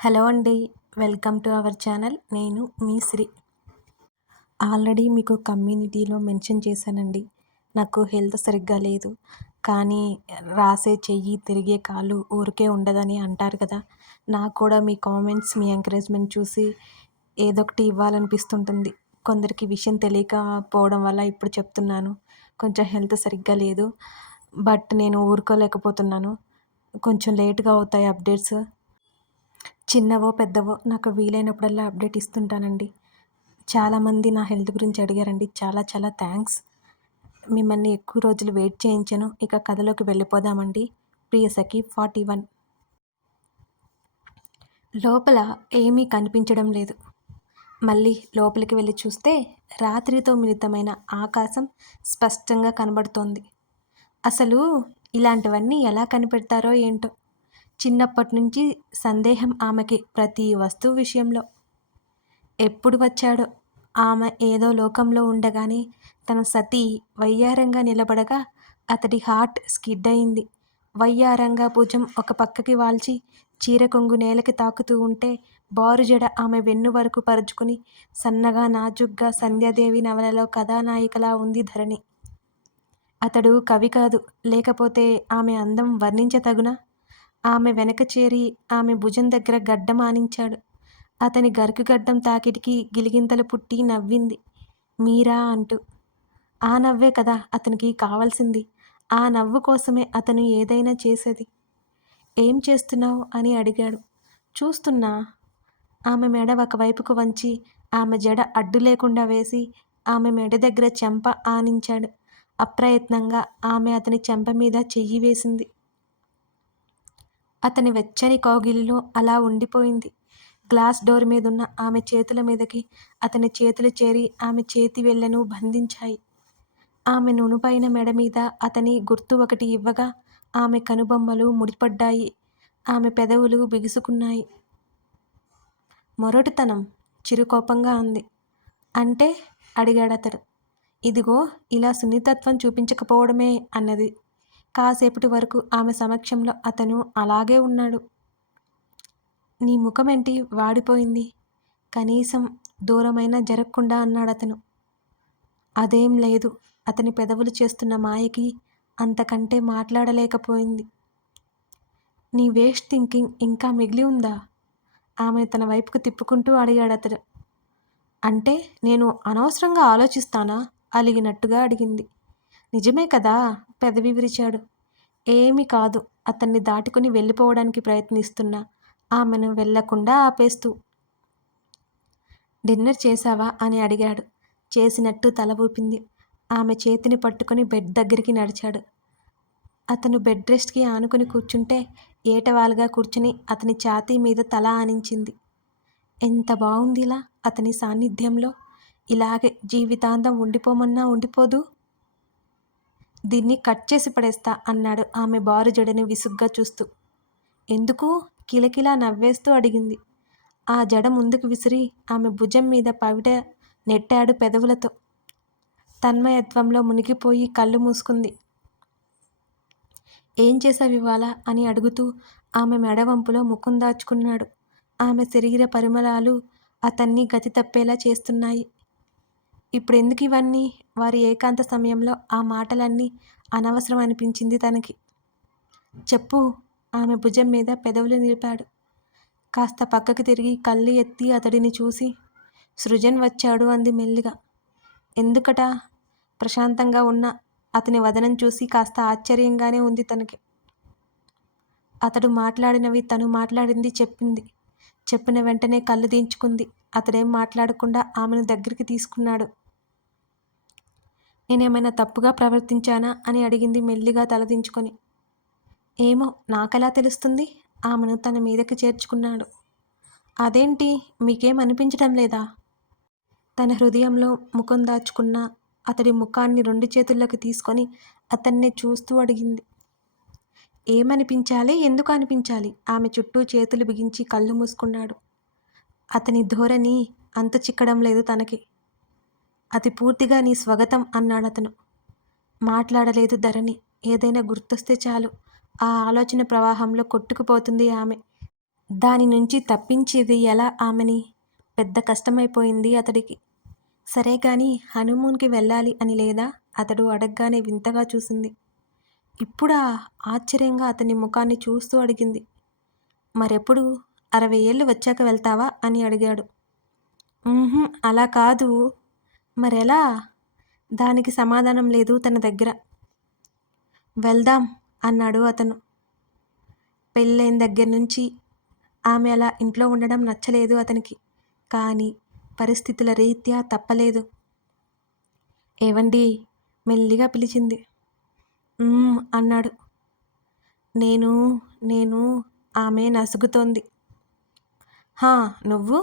Hello అండి. Welcome to our channel. నేను మీ Shri. Already మీకు కమ్యూనిటీలో మెన్షన్ చేశానండి. నాకు హెల్త్ సరిగ్గా లేదు. కానీ రాసే చెయ్యి, తిరిగే కాలు ఊరికే ఉండదని అంటారు కదా! నాకు కూడా మీ కామెంట్స్, మీ ఎంకరేజ్‌మెంట్ చూసి ఏదో ఒకటి ఇవ్వాలనిపిస్తుంటుంది. కొందరికి విషయం తెలియకపోవడం వల్ల ఇప్పుడు చెప్తున్నాను. కొంచెం హెల్త్ సరిగ్గా లేదు. బట్ నేను ఊరుకోలేకపోతున్నాను. కొంచెం లేట్‌గా అవుతాయి అప్డేట్స్. చిన్నవో, పెద్దవో నాకు వీలైనప్పుడల్లా అప్డేట్ ఇస్తుంటానండి. చాలామంది నా హెల్త్ గురించి అడిగారండి. చాలా చాలా థ్యాంక్స్. మిమ్మల్ని ఎక్కువ రోజులు వెయిట్ చేయించను. ఇక కథలోకి వెళ్ళిపోదామండి. ప్రియసఖి 41. లోపల ఏమీ కనిపించడం లేదు. మళ్ళీ లోపలికి వెళ్ళి చూస్తే రాత్రితో మిళితమైన ఆకాశం స్పష్టంగా కనబడుతోంది. అసలు ఇలాంటివన్నీ ఎలా కనిపెడతారో ఏంటో! చిన్నప్పటి నుంచి సందేహం ఆమెకి ప్రతి వస్తువు విషయంలో. ఎప్పుడు వచ్చాడో! ఆమె ఏదో లోకంలో ఉండగానే తన సతీ వయ్యారంగా నిలబడగా అతడి హార్ట్ స్కిడ్ అయింది. వయ్యారంగా భుజం ఒక పక్కకి వాల్చి చీర కొంగు నేలకి తాకుతూ ఉంటే బారుజడ ఆమె వెన్ను వరకు పరుచుకుని సన్నగా నాజూగ్గా సంధ్యాదేవి నవలలో కథానాయికలా ఉంది ధరణి. అతడు కవి కాదు. లేకపోతే ఆమె అందం వర్ణించతగునా? ఆమె వెనక చేరి ఆమె భుజం దగ్గర గడ్డం ఆనించాడు. అతని గరుకుగడ్డం తాకిడికి గిలిగింతలు పుట్టి నవ్వింది మీరా అంటూ. ఆ నవ్వే కదా అతనికి కావలసింది. ఆ నవ్వు కోసమే అతను ఏదైనా చేసేది. ఏం చేస్తున్నావు అని అడిగాడు. చూస్తున్నా. ఆమె మెడ ఒకవైపుకు వంచి ఆమె జడ అడ్డు లేకుండా వేసి ఆమె మెడ దగ్గర చెంప ఆనించాడు. అప్రయత్నంగా ఆమె అతని చెంప మీద చెయ్యి వేసింది. అతని వెచ్చని కౌగిలిలో అలా ఉండిపోయింది. గ్లాస్ డోర్ మీదున్న ఆమె చేతుల మీదకి అతని చేతులు చేరి ఆమె చేతి వేళ్ళను బంధించాయి. ఆమె నునుపైన మెడ మీద అతని గుర్తు ఒకటి ఇవ్వగా ఆమె కనుబొమ్మలు ముడిపడ్డాయి. ఆమె పెదవులు బిగుసుకున్నాయి. మొరటుతనం చిరుకోపంగా అంది. అంటే? అడిగాడతడు. ఇదిగో ఇలా సున్నితత్వం చూపించకపోవడమే అన్నది. కాసేపటి వరకు ఆమె సమక్షంలో అతను అలాగే ఉన్నాడు. నీ ముఖమేంటి వాడిపోయింది? కనీసం దూరమైనా జరగకుండా అన్నాడతను. అదేం లేదు. అతని పెదవులు చేస్తున్న మాయకి అంతకంటే మాట్లాడలేకపోయింది. నీ వేస్ట్ థింకింగ్ ఇంకా మిగిలి ఉందా? ఆమెను తన వైపుకు తిప్పుకుంటూ అడిగాడతడు. అంటే నేను అనవసరంగా ఆలోచిస్తానా? అలిగినట్టుగా అడిగింది. నిజమే కదా! పెదవి విరిచాడు. ఏమీ కాదు అతన్ని దాటుకుని వెళ్ళిపోవడానికి ప్రయత్నిస్తున్నా ఆమెను వెళ్ళకుండా ఆపేస్తూ. డిన్నర్ చేశావా అని అడిగాడు. చేసినట్టు తల ఊపింది. ఆమె చేతిని పట్టుకుని బెడ్ దగ్గరికి నడిచాడు. అతను బెడ్ రెస్ట్కి ఆనుకుని కూర్చుంటే ఏటవాలుగా కూర్చుని అతని ఛాతీ మీద తల ఆనించింది. ఎంత బావుందిలా అతని సాన్నిధ్యంలో. ఇలాగే జీవితాంతం ఉండిపోమన్నా ఉండిపోదు. దీన్ని కట్ చేసి పడేస్తా అన్నాడు ఆమె బారు జడని విసుగ్గా చూస్తూ. ఎందుకు? కిలకిలా నవ్వేస్తూ అడిగింది. ఆ జడ ముందుకు విసిరి ఆమె భుజం మీద పవిట నెట్టాడు పెదవులతో. తన్మయత్వంలో మునిగిపోయి కళ్ళు మూసుకుంది. ఏం చేశావివాళ అని అడుగుతూ ఆమె మెడవంపులో ముఖం దాచుకున్నాడు. ఆమె శరీర పరిమళాలు అతన్ని గతి తప్పేలా చేస్తున్నాయి. ఇప్పుడెందుకు ఇవన్నీ? వారి ఏకాంత సమయంలో ఆ మాటలన్నీ అనవసరం అనిపించింది తనకి. చెప్పు. ఆమె భుజం మీద పెదవులు నిలిపాడు. కాస్త పక్కకి తిరిగి కళ్ళు ఎత్తి అతడిని చూసి సృజన్ వచ్చాడు అంది మెల్లిగా. ఎందుకట? ప్రశాంతంగా ఉన్న అతని వదనం చూసి కాస్త ఆశ్చర్యంగానే ఉంది తనకి. అతడు మాట్లాడినవి తను మాట్లాడింది చెప్పింది. చెప్పిన వెంటనే కళ్ళు దించుకుంది. అతడేం మాట్లాడకుండా ఆమెను దగ్గరికి తీసుకున్నాడు. నేనేమైనా తప్పుగా ప్రవర్తించానా అని అడిగింది మెల్లిగా తలదించుకొని. ఏమో నాకెలా తెలుస్తుంది? ఆమెను తన మీదకి చేర్చుకున్నాడు. అదేంటి? మీకేం అనిపించడం లేదా? తన హృదయంలో ముఖం దాచుకున్న అతడి ముఖాన్ని 2 చేతుల్లోకి తీసుకొని అతన్నే చూస్తూ అడిగింది. ఏమనిపించాలి? ఎందుకు అనిపించాలి? ఆమె చుట్టూ చేతులు బిగించి కళ్ళు మూసుకున్నాడు. అతని ధోరణి అంతు చిక్కడం లేదు తనకి. అది పూర్తిగా నీ స్వగతం అన్నాడతను. మాట్లాడలేదు ధరణి. ఏదైనా గుర్తొస్తే చాలు ఆ ఆలోచన ప్రవాహంలో కొట్టుకుపోతుంది ఆమె. దాని నుంచి తప్పించేది ఎలా ఆమెని? పెద్ద కష్టమైపోయింది అతడికి. సరే గాని హనీమూన్‌కి వెళ్ళాలి అని లేదా? అతడు అడగ్గానే వింతగా చూసింది. ఇప్పుడా? ఆశ్చర్యంగా అతని ముఖాన్ని చూస్తూ అడిగింది. మరెప్పుడు? 60 ఏళ్ళు వచ్చాక వెళ్తావా? అని అడిగాడు. అలా కాదు. మరెలా? దానికి సమాధానం లేదు తన దగ్గర. వెళ్దాం అన్నాడు అతను. పెళ్ళైన దగ్గర్నుంచి ఆమె అలా ఇంట్లో ఉండడం నచ్చలేదు అతనికి. కానీ పరిస్థితుల రీత్యా తప్పలేదు. ఏవండీ? మెల్లిగా పిలిచింది. అన్నాడు. నేను నేను ఆమె నసుగుతోంది. హా, నువ్వు?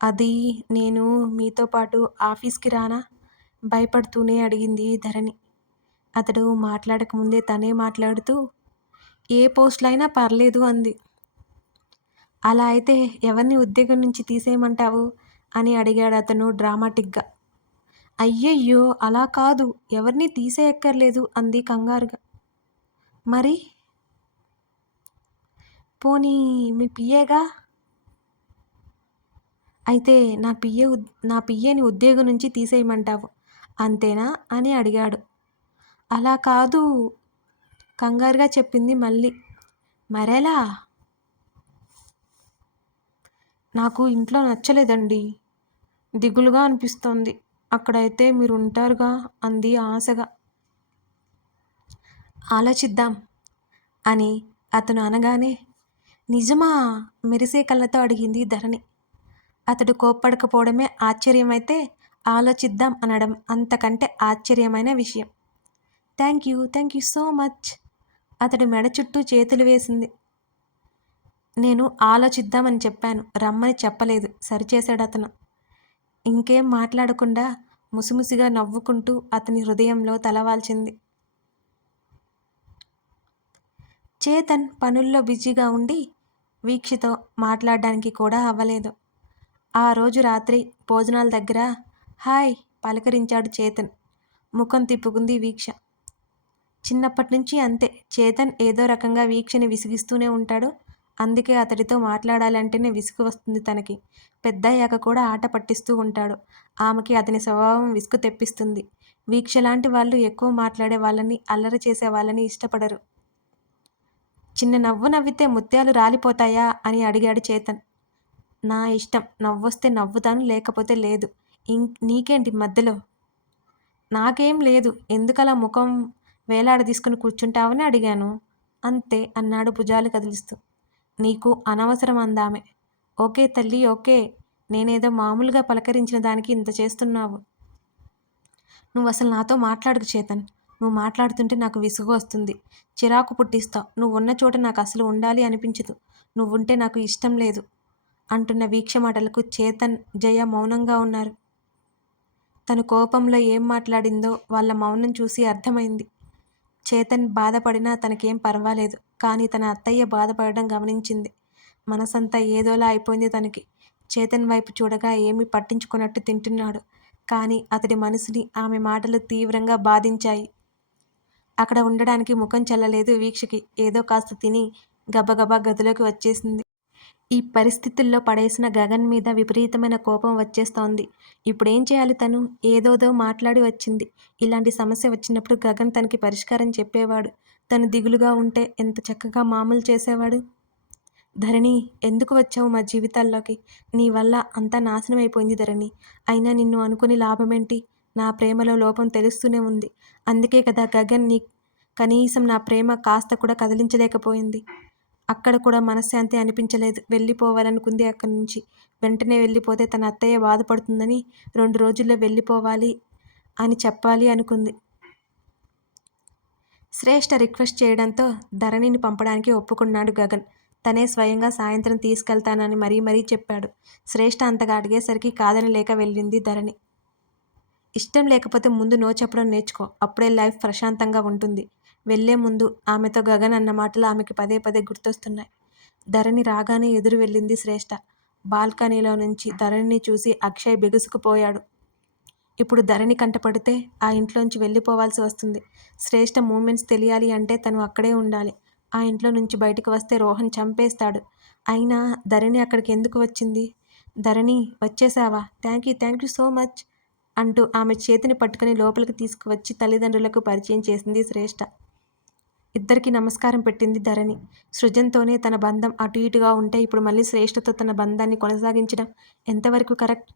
అది నేను మీతో పాటు ఆఫీస్‌కి రానా? భయపడుతూనే అడిగింది ధరణి. అతడు మాట్లాడకముందే తనే మాట్లాడుతూ ఏ పోస్టులైనా పర్లేదు అంది. అలా అయితే ఎవరిని ఉద్యోగం నుంచి తీసేయమంటావు? అని అడిగాడు అతను డ్రామాటిక్‌గా. అయ్యయ్యో! అలా కాదు. ఎవరిని తీసేయక్కర్లేదు అంది కంగారుగా. మరి? పోనీ మీ పిఏగా? అయితే నా పిఏని ఉద్యోగం నుంచి తీసేయమంటావు అంతేనా? అని అడిగాడు. అలా కాదు కంగారుగా చెప్పింది మళ్ళీ. మరెలా? నాకు ఇంట్లో నచ్చలేదండి. దిగులుగా అనిపిస్తోంది. అక్కడైతే మీరుంటారుగా అంది ఆశగా. ఆలోచిద్దాం అని అతను అనగానే నిజమా? మెరిసే కళ్ళతో అడిగింది ధరణి. అతడు కోప్పడకపోవడమే ఆశ్చర్యమైతే ఆలోచిద్దాం అనడం అంతకంటే ఆశ్చర్యమైన విషయం. Thank you so much. అతడు మెడ చుట్టూ చేతులు వేసింది. నేను ఆలోచిద్దామని చెప్పాను, రమ్మని చెప్పలేదు సరిచేశాడు అతను. ఇంకేం మాట్లాడకుండా ముసిముసిగా నవ్వుకుంటూ అతని హృదయంలో తలవాల్చింది. చేతన్ పనుల్లో బిజీగా ఉండి వీక్షతో మాట్లాడడానికి కూడా అవ్వలేదు. ఆ రోజు రాత్రి భోజనాల దగ్గర హాయ్ పలకరించాడు చేతన్. ముఖం తిప్పుకుంది వీక్ష. చిన్నప్పటినుంచి అంతే. చేతన్ ఏదో రకంగా వీక్షని విసిగిస్తూనే ఉంటాడు. అందుకే అతడితో మాట్లాడాలంటేనే విసుగు వస్తుంది తనకి. పెద్దయ్యాక కూడా ఆట పట్టిస్తూ ఉంటాడు. ఆమెకి అతని స్వభావం విసుగు తెప్పిస్తుంది. వీక్ష లాంటి వాళ్ళు ఎక్కువ మాట్లాడే వాళ్ళని, అల్లరి చేసే వాళ్ళని ఇష్టపడరు. చిన్న నవ్వు నవ్వితే ముత్యాలు రాలిపోతాయా? అని అడిగాడు చేతన్. నా ఇష్టం. నవ్వొస్తే నవ్వుతాను, లేకపోతే లేదు. నీకేంటి మధ్యలో? నాకేం లేదు. ఎందుకలా ముఖం వేలాడదీసుకుని కూర్చుంటావని అడిగాను. అంతే అన్నాడు భుజాలు కదిలిస్తూ. నీకు అనవసరం అందామె. ఓకే తల్లీ ఓకే. నేనేదో మామూలుగా పలకరించిన దానికి ఇంత చేస్తున్నావు. నువ్వసలు నాతో మాట్లాడకు చేతన్. నువ్వు మాట్లాడుతుంటే నాకు విసుగు వస్తుంది. చిరాకు పుట్టిస్తావు. నువ్వున్న చోట నాకు అసలు ఉండాలి అనిపించదు. నువ్వుంటే నాకు ఇష్టం లేదు అంటున్న వీక్ష మాటలకు చేతన్, జయ మౌనంగా ఉన్నారు. తను కోపంలో ఏం మాట్లాడిందో వాళ్ళ మౌనం చూసి అర్థమైంది. చేతన్ బాధపడినా తనకేం పర్వాలేదు. కానీ తన అత్తయ్య బాధపడడం గమనించింది. మనసంతా ఏదోలా అయిపోయింది తనకి. చేతన్ వైపు చూడగా ఏమీ పట్టించుకున్నట్టు తింటున్నాడు. కానీ అతడి మనసుని ఆమె మాటలు తీవ్రంగా బాధించాయి. అక్కడ ఉండడానికి ముఖం చెల్లలేదు వీక్షకి. ఏదో కాస్త తిని గబగబా గదిలోకి వచ్చేసింది. ఈ పరిస్థితుల్లో పడేసిన గగన్ మీద విపరీతమైన కోపం వచ్చేస్తోంది. ఇప్పుడేం చేయాలి తను? ఏదోదో మాట్లాడి వచ్చింది. ఇలాంటి సమస్య వచ్చినప్పుడు గగన్ తనకి పరిష్కారం చెప్పేవాడు. తను దిగులుగా ఉంటే ఎంత చక్కగా మామూలు చేసేవాడు. ధరణి, ఎందుకు వచ్చావు మా జీవితాల్లోకి? నీ వల్ల అంతా నాశనం అయిపోయింది ధరణి. అయినా నిన్ను అనుకుని లాభమేంటి? నా ప్రేమలో లోపం తెలుస్తూనే ఉంది. అందుకే కదా గగన్ కనీసం నా ప్రేమ కాస్త కూడా కదిలించలేకపోయింది. అక్కడ కూడా మనశ్శాంతి అనిపించలేదు. వెళ్ళిపోవాలనుకుంది అక్కడి నుంచి. వెంటనే వెళ్ళిపోతే తన అత్తయ్య బాధపడుతుందని 2 రోజుల్లో వెళ్ళిపోవాలి అని చెప్పాలి అనుకుంది. శ్రేష్ఠ రిక్వెస్ట్ చేయడంతో ధరణిని పంపడానికి ఒప్పుకున్నాడు గగన్. తనే స్వయంగా సాయంత్రం తీసుకెళ్తానని మరీ చెప్పాడు. శ్రేష్ఠ అంతగా అడిగేసరికి కాదనలేక వెళ్ళింది ధరణి. ఇష్టం లేకపోతే ముందు నో చెప్పడం నేర్చుకో. అప్పుడే లైఫ్ ప్రశాంతంగా ఉంటుంది. వెళ్లే ముందు ఆమెతో గగన్ అన్న మాటలు ఆమెకి పదే గుర్తొస్తున్నాయి. ధరణి రాగానే ఎదురు వెళ్ళింది శ్రేష్ఠ. బాల్కనీలో నుంచి ధరణిని చూసి అక్షయ్ బిగుసుకుపోయాడు. ఇప్పుడు ధరణి కంటపడితే ఆ ఇంట్లోంచి వెళ్ళిపోవాల్సి వస్తుంది. శ్రేష్ఠ మూమెంట్స్ తెలియాలి అంటే తను అక్కడే ఉండాలి. ఆ ఇంట్లో నుంచి బయటకు వస్తే రోహన్ చంపేస్తాడు. అయినా ధరణి అక్కడికి ఎందుకు వచ్చింది? ధరణి వచ్చేసావా? థ్యాంక్ యూ సో మచ్ అంటూ ఆమె చేతిని పట్టుకుని లోపలికి తీసుకువచ్చి తల్లిదండ్రులకు పరిచయం చేసింది శ్రేష్ఠ. ఇద్దరికీ నమస్కారం పెట్టింది ధరణి. సృజన్తోనే తన బంధం అటు ఇటుగా ఉంటే ఇప్పుడు మళ్ళీ శ్రేష్ఠతో తన బంధాన్ని కొనసాగించడం ఎంతవరకు కరెక్ట్?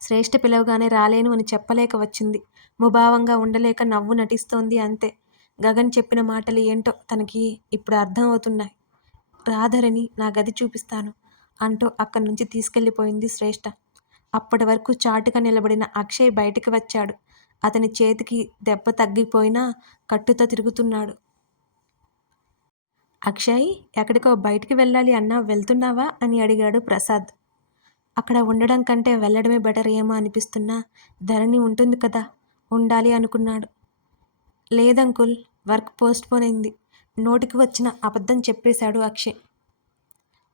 శ్రేష్ఠ పిలవగానే రాలేను అని చెప్పలేక వచ్చింది. ముభావంగా ఉండలేక నవ్వు నటిస్తోంది అంతే. గగన్ చెప్పిన మాటలు ఏంటో తనకి ఇప్పుడు అర్థం అవుతున్నాయి. రాధరణి నా గది చూపిస్తాను అంటూ అక్కడి నుంచి తీసుకెళ్ళిపోయింది శ్రేష్ఠ. అప్పటి వరకు చాటుగా నిలబడిన అక్షయ్ బయటికి వచ్చాడు. అతని చేతికి దెబ్బ తగ్గిపోయినా కట్టుతో తిరుగుతున్నాడు. అక్షయ్, ఎక్కడికో బయటికి వెళ్ళాలి అన్నా వెళ్తున్నావా అని అడిగాడు ప్రసాద్. అక్కడ ఉండడం కంటే వెళ్ళడమే బెటర్ ఏమో అనిపిస్తున్నా ధరణి ఉంటుంది కదా, ఉండాలి అనుకున్నాడు. లేదంకుల్, వర్క్ పోస్ట్పోన్ అయింది. నోటికి వచ్చిన అబద్ధం చెప్పేశాడు అక్షయ్.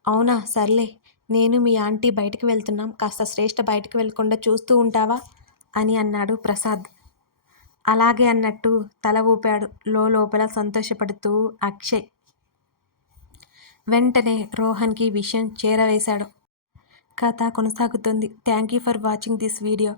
అవునా, సర్లే. నేను మీ ఆంటీ బయటికి వెళ్తున్నాం, కాస్త శ్రేష్ఠ బయటికి వెళ్ళకుండా చూస్తూ ఉంటావా అని అన్నాడు ప్రసాద్. అలాగే అన్నట్టు తల ఊపాడు లోపల సంతోషపడుతూ అక్షయ్. వెంటనే రోహన్కి విషయం చేరవేశాడు. కథ కొనసాగుతుంది. Thank you for watching this video.